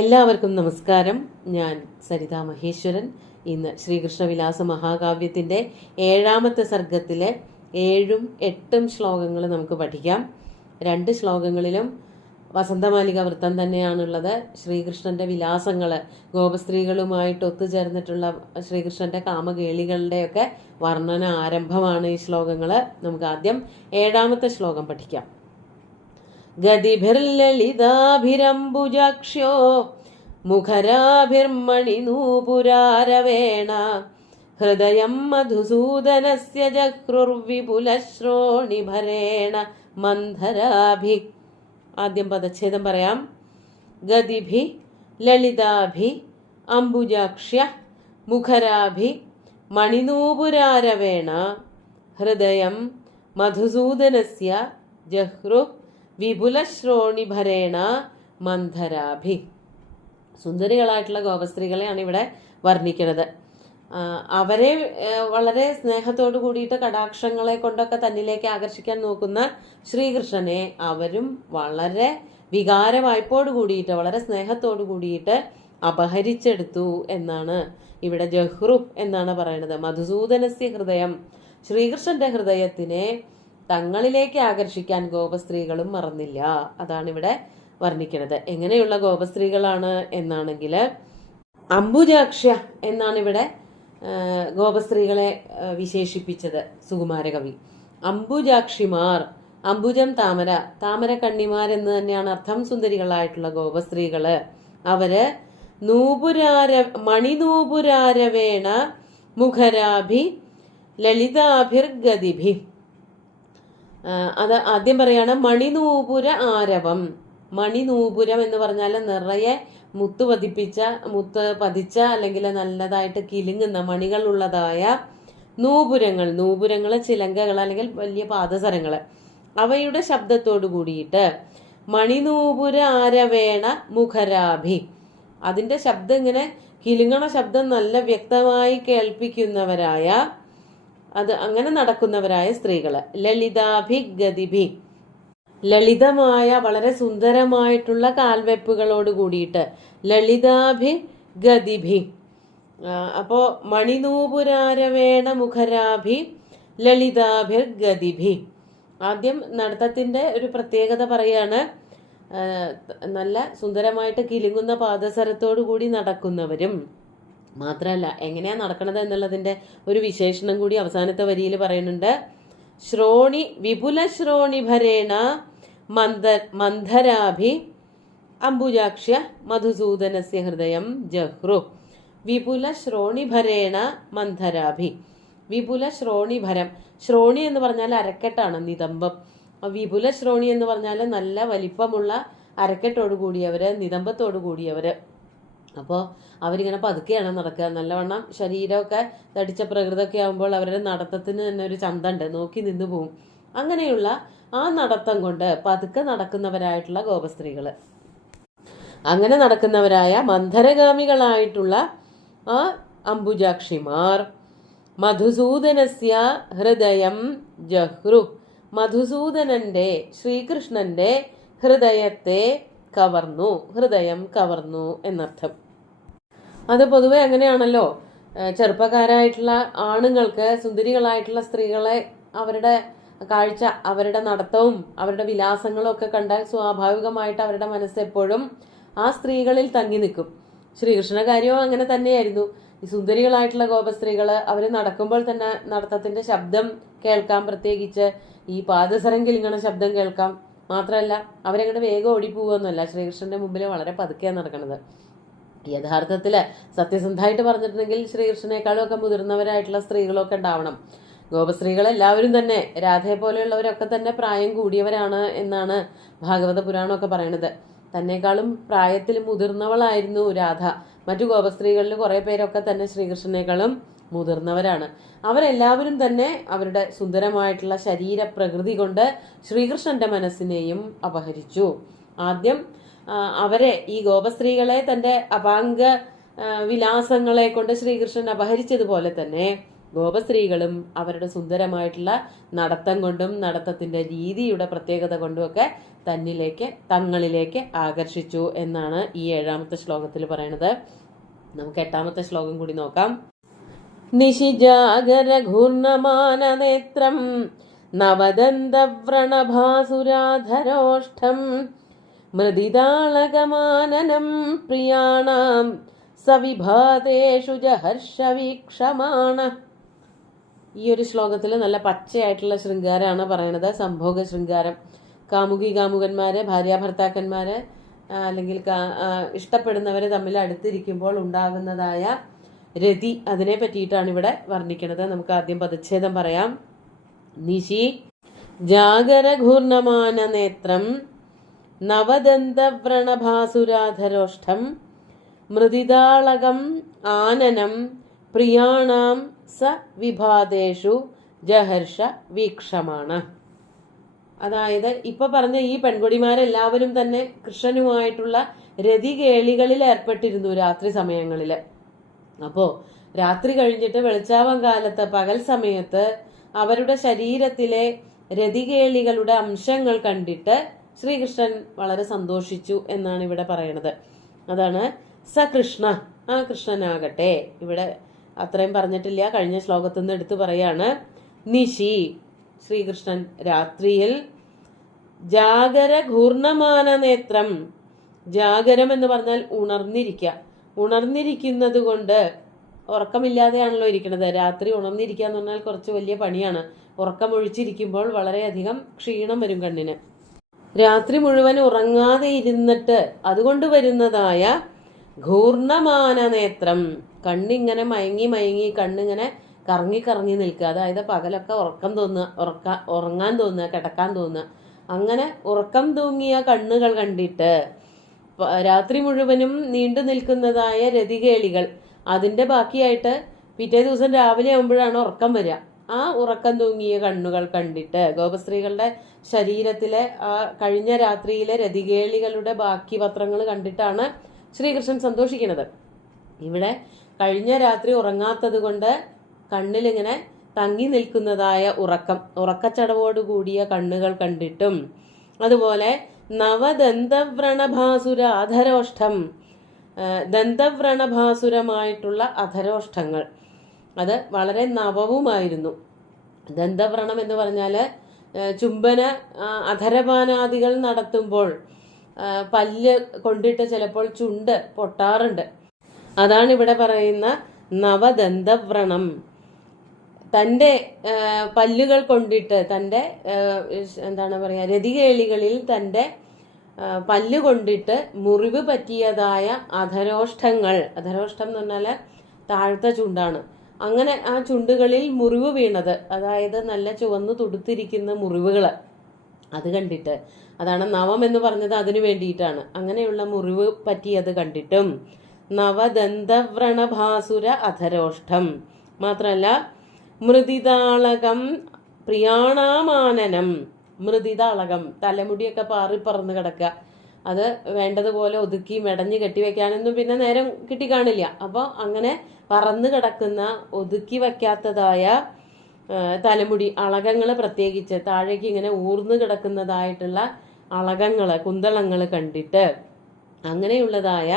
എല്ലാവർക്കും നമസ്കാരം. ഞാൻ സരിതാ മഹേശ്വരൻ. ഇന്ന് ശ്രീകൃഷ്ണവിലാസ മഹാകാവ്യത്തിൻ്റെ 7ാമത്തെ സർഗത്തിലെ 7ഉം 8ഉം ശ്ലോകങ്ങൾ നമുക്ക് പഠിക്കാം. 2 ശ്ലോകങ്ങളിലും വസന്തമാലിക വൃത്തം തന്നെയാണുള്ളത്. ശ്രീകൃഷ്ണന്റെ വിലാസങ്ങൾ, ഗോപസ്ത്രീകളുമായിട്ട് ഒത്തുചേർന്നിട്ടുള്ള ശ്രീകൃഷ്ണന്റെ കാമകേളികളുടെയൊക്കെ വർണ്ണന ആരംഭമാണ് ഈ ശ്ലോകങ്ങൾ. നമുക്ക് ആദ്യം 7ാമത്തെ ശ്ലോകം പഠിക്കാം. ഗതിഭിർലളിതാഭിരംബുജാക്ഷ്യോ മുഖരാഭിർമണിനൂപുരാരവേണ ഹൃദയം മധുസൂദനസ്യ ജഹ്രുർവിപുലശ്രോണിഭരേണ മന്ധരാഭി. ആദ്യം പദച്ഛേദം പറയാം. ഗതിഭി ലളിതാഭി അംബുജാക്ഷ്യ മുഖരാഭി മണിനൂപുരാരവേണ ഹൃദയം മധുസൂദനസ്യ ജഹ്രു വിപുലശ്രോണിഭരേണ മന്ധരാഭി. സുന്ദരികളായിട്ടുള്ള ഗോപസ്ത്രീകളെയാണ് ഇവിടെ വർണ്ണിക്കുന്നത്. അവരെ വളരെ സ്നേഹത്തോടു കൂടിയിട്ട് കടാക്ഷങ്ങളെ കൊണ്ടൊക്കെ തന്നിലേക്ക് ആകർഷിക്കാൻ നോക്കുന്ന ശ്രീകൃഷ്ണനെ അവരും വളരെ വികാരവായ്പോട് കൂടിയിട്ട്, വളരെ സ്നേഹത്തോടു കൂടിയിട്ട് അപഹരിച്ചെടുത്തു എന്നാണ് ഇവിടെ. ജഹ്രു എന്നാണ് പറയുന്നത്. മധുസൂദനസ്യ ഹൃദയം, ശ്രീകൃഷ്ണന്റെ ഹൃദയത്തിനെ തങ്ങളിലേക്ക് ആകർഷിക്കാൻ ഗോപസ്ത്രീകളും മറന്നില്ല. അതാണ് ഇവിടെ വർണ്ണിക്കുന്നത്. എങ്ങനെയുള്ള ഗോപസ്ത്രീകളാണ് എന്നാണെങ്കിൽ, അംബുജാക്ഷ്യ എന്നാണ് ഇവിടെ ഗോപസ്ത്രീകളെ വിശേഷിപ്പിച്ചത് സുകുമാരകവി. അംബുജാക്ഷിമാർ, അംബുജം താമര, താമര കണ്ണിമാരെന്ന് തന്നെയാണ് അർത്ഥം. സുന്ദരികളായിട്ടുള്ള ഗോപസ്ത്രീകള് അവര് മണിനൂപുരാരവേണ മുഖരാഭി ലളിതാഭിർഗതിഭി. അത് ആദ്യം പറയാണ്. മണിനൂപുര ആരവം. മണിനൂപുരം എന്ന് പറഞ്ഞാൽ നിറയെ മുത്ത് പതിച്ച അല്ലെങ്കിൽ നല്ലതായിട്ട് കിലുങ്ങുന്ന മണികൾ ഉള്ളതായ നൂപുരങ്ങൾ. നൂപുരങ്ങൾ ചിലങ്കകൾ അല്ലെങ്കിൽ വലിയ പാദസരങ്ങൾ. അവയുടെ ശബ്ദത്തോടു കൂടിയിട്ട് മണിനൂപുര ആരവേണ മുഖരാഭി. അതിന്റെ ശബ്ദം ഇങ്ങനെ കിലുങ്ങണ ശബ്ദം നല്ല വ്യക്തമായി കേൾപ്പിക്കുന്നവരായ, അത് അങ്ങനെ നടക്കുന്നവരായ സ്ത്രീകള്. ലളിതാഭിഗതിഭി, ലളിതമായ വളരെ സുന്ദരമായിട്ടുള്ള കാൽവെപ്പുകളോട് കൂടിയിട്ട് ലളിതാഭിഗതിഭി. അപ്പോ മണിനൂപുരാരവേണ മുഖരാഭി ലളിതാഭിർഗതിഭി. ആദ്യം നടത്തത്തിന്റെ ഒരു പ്രത്യേകത പറയാണ്. നല്ല സുന്ദരമായിട്ട് കിലുങ്ങുന്ന പാദസരത്തോടു കൂടി നടക്കുന്നവരും മാത്രമല്ല, എങ്ങനെയാ നടക്കണത് എന്നുള്ളതിന്റെ ഒരു വിശേഷണം കൂടി അവസാനത്തെ വരിയിൽ പറയുന്നുണ്ട്. വിപുല ശ്രോണിഭരേണ മന്ധരാഭി അംബുജാക്ഷ്യ മധുസൂദനസ്യ ഹൃദയം ജഹ്രു. വിപുല ശ്രോണിഭരേണ മന്ധരാഭി. വിപുല ശ്രോണിഭരം. ശ്രോണി എന്ന് പറഞ്ഞാൽ അരക്കെട്ടാണ്, നിതംബം. വിപുല ശ്രോണി എന്ന് പറഞ്ഞാൽ നല്ല വലിപ്പമുള്ള അരക്കെട്ടോട് കൂടിയവര്, നിതംബത്തോടു കൂടിയവര്. അപ്പോൾ അവരിങ്ങനെ പതുക്കെയാണ് നടക്കുക. നല്ലവണ്ണം ശരീരമൊക്കെ തടിച്ച പ്രകൃതമൊക്കെ ആകുമ്പോൾ അവരുടെ നടത്തത്തിന് തന്നെ ഒരു ചന്തണ്ട്, നോക്കി നിന്ന് പോവും. അങ്ങനെയുള്ള ആ നടത്തം കൊണ്ട് പതുക്കെ നടക്കുന്നവരായിട്ടുള്ള ഗോപസ്ത്രീകള്, അങ്ങനെ നടക്കുന്നവരായ മന്ധരഗാമികളായിട്ടുള്ള ആ അംബുജാക്ഷിമാർ മധുസൂദനസ്യ ഹൃദയം ജഹ്രു. മധുസൂദനന്റെ, ശ്രീകൃഷ്ണന്റെ ഹൃദയത്തെ കവർന്നു, ഹൃദയം കവർന്നു എന്നർത്ഥം. അത് പൊതുവെ അങ്ങനെയാണല്ലോ. ചെറുപ്പക്കാരായിട്ടുള്ള ആണുങ്ങൾക്ക് സുന്ദരികളായിട്ടുള്ള സ്ത്രീകളെ, അവരുടെ കാഴ്ച, അവരുടെ നടത്തവും അവരുടെ വിലാസങ്ങളും ഒക്കെ കണ്ടാൽ സ്വാഭാവികമായിട്ട് അവരുടെ മനസ്സെപ്പോഴും ആ സ്ത്രീകളിൽ തങ്ങി നിൽക്കും. ശ്രീകൃഷ്ണ കാര്യവും അങ്ങനെ തന്നെയായിരുന്നു. ഈ സുന്ദരികളായിട്ടുള്ള ഗോപസ്ത്രീകള് അവര് നടക്കുമ്പോൾ തന്നെ നടത്തത്തിന്റെ ശബ്ദം കേൾക്കാം. പ്രത്യേകിച്ച് ഈ പാദസരം കിലുങ്ങണ ശബ്ദം കേൾക്കാം. മാത്രമല്ല അവരങ്ങോട്ട് വേഗം ഓടിപ്പോവുകയൊന്നുമല്ല. ശ്രീകൃഷ്ണന്റെ മുമ്പിൽ വളരെ പതുക്കെയാണ് നടക്കുന്നത്. യഥാർത്ഥത്തില് സത്യസന്ധമായിട്ട് പറഞ്ഞിട്ടുണ്ടെങ്കിൽ ശ്രീകൃഷ്ണനേക്കാളും ഒക്കെ മുതിർന്നവരായിട്ടുള്ള സ്ത്രീകളൊക്കെ ഉണ്ടാവണം. ഗോപസ്ത്രീകളെല്ലാവരും തന്നെ രാധയെ പോലെയുള്ളവരൊക്കെ തന്നെ പ്രായം കൂടിയവരാണ് എന്നാണ് ഭാഗവത പുരാണമൊക്കെ പറയണത്. തന്നെക്കാളും പ്രായത്തിൽ മുതിർന്നവളായിരുന്നു രാധ. മറ്റു ഗോപസ്ത്രീകളിൽ കുറെ പേരൊക്കെ തന്നെ ശ്രീകൃഷ്ണനേക്കാളും മുതിർന്നവരാണ്. അവരെല്ലാവരും തന്നെ അവരുടെ സുന്ദരമായിട്ടുള്ള ശരീരപ്രകൃതി കൊണ്ട് ശ്രീകൃഷ്ണന്റെ മനസ്സിനെയും അപഹരിച്ചു. ആദ്യം അവരെ, ഈ ഗോപസ്ത്രീകളെ തന്റെ അപാംഗ വിലാസങ്ങളെ കൊണ്ട് ശ്രീകൃഷ്ണൻ അപഹരിച്ചതുപോലെ തന്നെ ഗോപസ്ത്രീകളും അവരുടെ സുന്ദരമായിട്ടുള്ള നടത്തം കൊണ്ടും നടത്തത്തിന്റെ രീതിയുടെ പ്രത്യേകത കൊണ്ടുമൊക്കെ തങ്ങളിലേക്ക് ആകർഷിച്ചു എന്നാണ് ഈ 7ാമത്തെ ശ്ലോകത്തിൽ പറയുന്നത്. നമുക്ക് 8ാമത്തെ ശ്ലോകം കൂടി നോക്കാം. നിശിജാഗരഘൂർണമാനനേത്രം നവദന്തവ്രണഭാസുരാധരോഷ്ഠം മൃദിതാളകമാനനം പ്രിയാണാം സവിഭാതേഷു ജഹർഷവീക്ഷമാണ. ഈ ഒരു ശ്ലോകത്തിൽ നല്ല പച്ചയായിട്ടുള്ള ശൃംഗാരമാണ് പറയണത്. സംഭോഗ ശൃംഗാരം. കാമുകന്മാര്, ഭാര്യാഭർത്താക്കന്മാര് അല്ലെങ്കിൽ ഇഷ്ടപ്പെടുന്നവര് തമ്മിൽ അടുത്തിരിക്കുമ്പോൾ ഉണ്ടാകുന്നതായ രതി, അതിനെ പറ്റിയിട്ടാണ് ഇവിടെ വർണ്ണിക്കുന്നത്. നമുക്ക് ആദ്യം പദച്ഛേദം പറയാം. നിശി ജാഗരഘൂർണമാന നേത്രം നവദന്തവ്രണഭാസുരാധരോഷ്ഠം മൃദിതാളകം ആനനം പ്രിയാണാം സ വിഭാതേഷു ജഹർഷ വീക്ഷമാണ്. അതായത് ഇപ്പൊ പറഞ്ഞ ഈ പെൺകൊടിമാരെല്ലാവരും തന്നെ കൃഷ്ണനുമായിട്ടുള്ള രതികേളികളിൽ ഏർപ്പെട്ടിരുന്നു രാത്രി സമയങ്ങളില്. അപ്പോ രാത്രി കഴിഞ്ഞിട്ട് വെളിച്ചാവം കാലത്ത് പകൽ സമയത്ത് അവരുടെ ശരീരത്തിലെ രതികേളികളുടെ അംശങ്ങൾ കണ്ടിട്ട് ശ്രീകൃഷ്ണൻ വളരെ സന്തോഷിച്ചു എന്നാണ് ഇവിടെ പറയണത്. അതാണ് സ കൃഷ്ണ, ആ കൃഷ്ണനാകട്ടെ. ഇവിടെ അത്രയും പറഞ്ഞിട്ടില്ല, കഴിഞ്ഞ ശ്ലോകത്തിൽ നിന്ന് എടുത്തു പറയാണ്. നിശി, ശ്രീകൃഷ്ണൻ രാത്രിയിൽ ജാഗര ഘൂർണമാന നേത്രം. ജാഗരം എന്ന് പറഞ്ഞാൽ ഉണർന്നിരിക്കുക. ഉണർന്നിരിക്കുന്നത് കൊണ്ട് ഉറക്കമില്ലാതെയാണല്ലോ ഇരിക്കുന്നത്. രാത്രി ഉണർന്നിരിക്കുക എന്ന് പറഞ്ഞാൽ കുറച്ച് വലിയ പണിയാണ്. ഉറക്കമൊഴിച്ചിരിക്കുമ്പോൾ വളരെയധികം ക്ഷീണം വരും കണ്ണിന്. രാത്രി മുഴുവൻ ഉറങ്ങാതെ ഇരുന്നിട്ട് അതുകൊണ്ട് വരുന്നതായ ഘൂർണമാന നേത്രം, കണ്ണിങ്ങനെ മയങ്ങി കണ്ണിങ്ങനെ കറങ്ങി നിൽക്കുക. അതായത് പകലൊക്കെ ഉറങ്ങാൻ തോന്നുക, കിടക്കാൻ തോന്നുക. അങ്ങനെ ഉറക്കം തൂങ്ങിയ കണ്ണുകൾ കണ്ടിട്ട് രാത്രി മുഴുവനും നീണ്ടു നിൽക്കുന്നതായ രതികേളികൾ, അതിന്റെ ബാക്കിയായിട്ട് പിറ്റേ ദിവസം രാവിലെ ആകുമ്പോഴാണ് ഉറക്കം വരിക. ആ ഉറക്കം തൂങ്ങിയ കണ്ണുകൾ കണ്ടിട്ട് ഗോപസ്ത്രീകളുടെ ശരീരത്തിലെ ആ കഴിഞ്ഞ രാത്രിയിലെ രതികേളികളുടെ ബാക്കി പത്രങ്ങൾ കണ്ടിട്ടാണ് ശ്രീകൃഷ്ണൻ സന്തോഷിക്കുന്നത്. ഇവിടെ കഴിഞ്ഞ രാത്രി ഉറങ്ങാത്തത് കൊണ്ട് കണ്ണിലിങ്ങനെ തങ്ങി നിൽക്കുന്നതായ ഉറക്കച്ചടവോടുകൂടിയ കണ്ണുകൾ കണ്ടിട്ടും, അതുപോലെ നവദന്തവ്രണഭാസുര അധരോഷ്ഠം, ദന്തവ്രണഭാസുരമായിട്ടുള്ള അധരോഷ്ഠങ്ങൾ, അത് വളരെ നവവുമായിരുന്നു. ദന്തവ്രണം എന്ന് പറഞ്ഞാല് ചുംബന അധരപാനാദികൾ നടത്തുമ്പോൾ പല്ല് കൊണ്ടിട്ട് ചിലപ്പോൾ ചുണ്ട് പൊട്ടാറുണ്ട്. അതാണ് ഇവിടെ പറയുന്ന നവദന്തവ്രണം. തൻ്റെ പല്ലുകൾ കൊണ്ടിട്ട്, തൻ്റെ എന്താണ് പറയുക, രതികേളികളിൽ തൻ്റെ പല്ല് കൊണ്ടിട്ട് മുറിവ് പറ്റിയതായ അധരോഷ്ഠങ്ങൾ. അധരോഷ്ഠം എന്ന് പറഞ്ഞാൽ താഴ്ത്ത ചുണ്ടാണ്. അങ്ങനെ ആ ചുണ്ടുകളിൽ മുറിവ് വീണത്, അതായത് നല്ല ചുവന്നു തുടുത്തിരിക്കുന്ന മുറിവുകൾ, അത് കണ്ടിട്ട്, അതാണ് നവം എന്ന് പറഞ്ഞത് അതിനു വേണ്ടിയിട്ടാണ്. അങ്ങനെയുള്ള മുറിവ് പറ്റിയത് കണ്ടിട്ടും നവദന്തവ്രണഭാസുര അധരോഷ്ഠം. മാത്രമല്ല മൃദിതാളകം പ്രിയാണാമാനനം. മൃദിതാളകം, തലമുടിയൊക്കെ പാറിപ്പറന്ന് കിടക്കുക. അത് വേണ്ടതുപോലെ ഒതുക്കി മെടഞ്ഞ് കെട്ടിവെക്കാനൊന്നും പിന്നെ നേരം കിട്ടിക്കാണില്ല. അപ്പോൾ അങ്ങനെ പറന്ന് കിടക്കുന്ന ഒതുക്കി വയ്ക്കാത്തതായ തലമുടി, അളകങ്ങൾ, പ്രത്യേകിച്ച് താഴേക്ക് ഇങ്ങനെ ഊർന്നു കിടക്കുന്നതായിട്ടുള്ള അളകങ്ങൾ, കുന്തളങ്ങൾ കണ്ടിട്ട്, അങ്ങനെയുള്ളതായ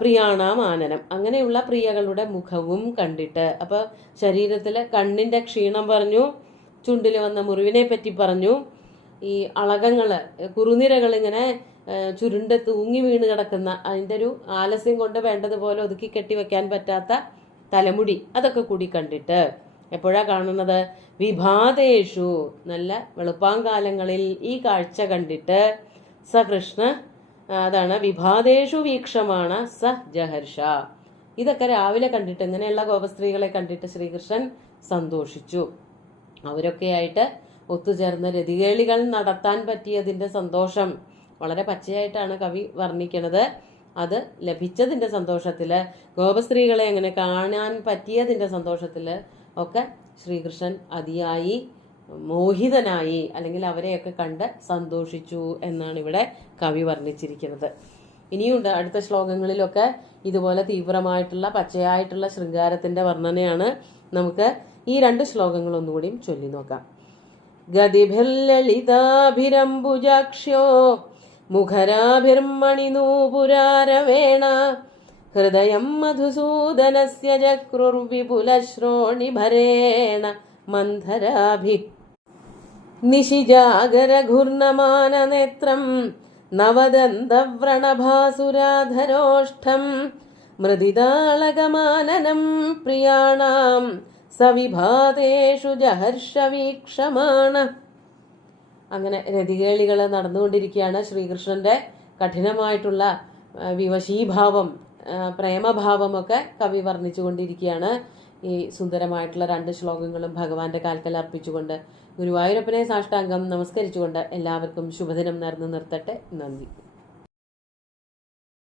പ്രിയാണാമാനനം, അങ്ങനെയുള്ള പ്രിയകളുടെ മുഖവും കണ്ടിട്ട്. അപ്പൊ ശരീരത്തിലെ കണ്ണിന്റെ ക്ഷീണം പറഞ്ഞു, ചുണ്ടിൽ വന്ന മുറിവിനെ പറ്റി പറഞ്ഞു, ഈ അളകങ്ങള്, കുറുനിരകൾ ഇങ്ങനെ ചുരുണ്ട് തൂങ്ങി വീണ് കിടക്കുന്ന, അതിൻ്റെ ഒരു ആലസ്യം കൊണ്ട് വേണ്ടതുപോലെ ഒതുക്കി കെട്ടി വെക്കാൻ പറ്റാത്ത തലമുടി, അതൊക്കെ കൂടി കണ്ടിട്ട് എപ്പോഴാ കാണുന്നത്? വിഭാതേഷു, നല്ല വെളുപ്പാങ്കാലങ്ങളിൽ ഈ കാഴ്ച കണ്ടിട്ട് സ കൃഷ്ണ, അതാണ് വിഭാതേഷു വീക്ഷമാണ് സ ജഹർഷ. ഇതൊക്കെ രാവിലെ കണ്ടിട്ട്, ഇങ്ങനെയുള്ള ഗോപസ്ത്രീകളെ കണ്ടിട്ട് ശ്രീകൃഷ്ണൻ സന്തോഷിച്ചു. അവരൊക്കെയായിട്ട് ഒത്തുചേർന്ന് രതികേളികൾ നടത്താൻ പറ്റിയതിന്റെ സന്തോഷം വളരെ പച്ചയായിട്ടാണ് കവി വർണ്ണിക്കുന്നത്. അത് ലഭിച്ചതിന്റെ സന്തോഷത്തില്, ഗോപസ്ത്രീകളെ അങ്ങനെ കാണാൻ പറ്റിയതിന്റെ സന്തോഷത്തില് ഒക്കെ ശ്രീകൃഷ്ണൻ അതിയായി മോഹിതനായി, അല്ലെങ്കിൽ അവരെയൊക്കെ കണ്ട് സന്തോഷിച്ചു എന്നാണ് ഇവിടെ കവി വർണ്ണിച്ചിരിക്കുന്നത്. ഇനിയുണ്ട് അടുത്ത ശ്ലോകങ്ങളിലൊക്കെ ഇതുപോലെ തീവ്രമായിട്ടുള്ള പച്ചയായിട്ടുള്ള ശൃംഗാരത്തിന്റെ വർണ്ണനയാണ് നമുക്ക് ഈ 2 ശ്ലോകങ്ങൾ ഒന്നുകൂടിയും ചൊല്ലി നോക്കാം. ഗതിഭിർലളിതാഭിരംബുജാക്ഷ്യോ മുഖരാഭിർമണിനൂപുരാരവേണ ഹൃദയം മധുസൂദനസ്യ ചക്രുർവിപുലശ്രോണിഭരേണ മന്ധരാഭി നിശിജാഗരഘൂർണമാനനേത്രം നവദന്തവ്രണഭാസുരാധരോഷ്ഠം മൃദിതാളകമാനനം പ്രിയാണാം സവിഭാതേഷു ജഹർഷവീക്ഷമാണ. അങ്ങനെ രതികേളികൾ നടന്നുകൊണ്ടിരിക്കുകയാണ്. ശ്രീകൃഷ്ണന്റെ കഠിനമായിട്ടുള്ള വിവശീഭാവം, പ്രേമഭാവമൊക്കെ കവി വർണ്ണിച്ചുകൊണ്ടിരിക്കുകയാണ്. ഈ സുന്ദരമായിട്ടുള്ള 2 ശ്ലോകങ്ങളും ഭഗവാന്റെ കാൽക്കൽ അർപ്പിച്ചുകൊണ്ട് ഗുരുവായൂരപ്പനെ സാഷ്ടാംഗം നമസ്കരിച്ചുകൊണ്ട് എല്ലാവർക്കും ശുഭദിനം നേർന്നു നിർത്തട്ടെ. നന്ദി.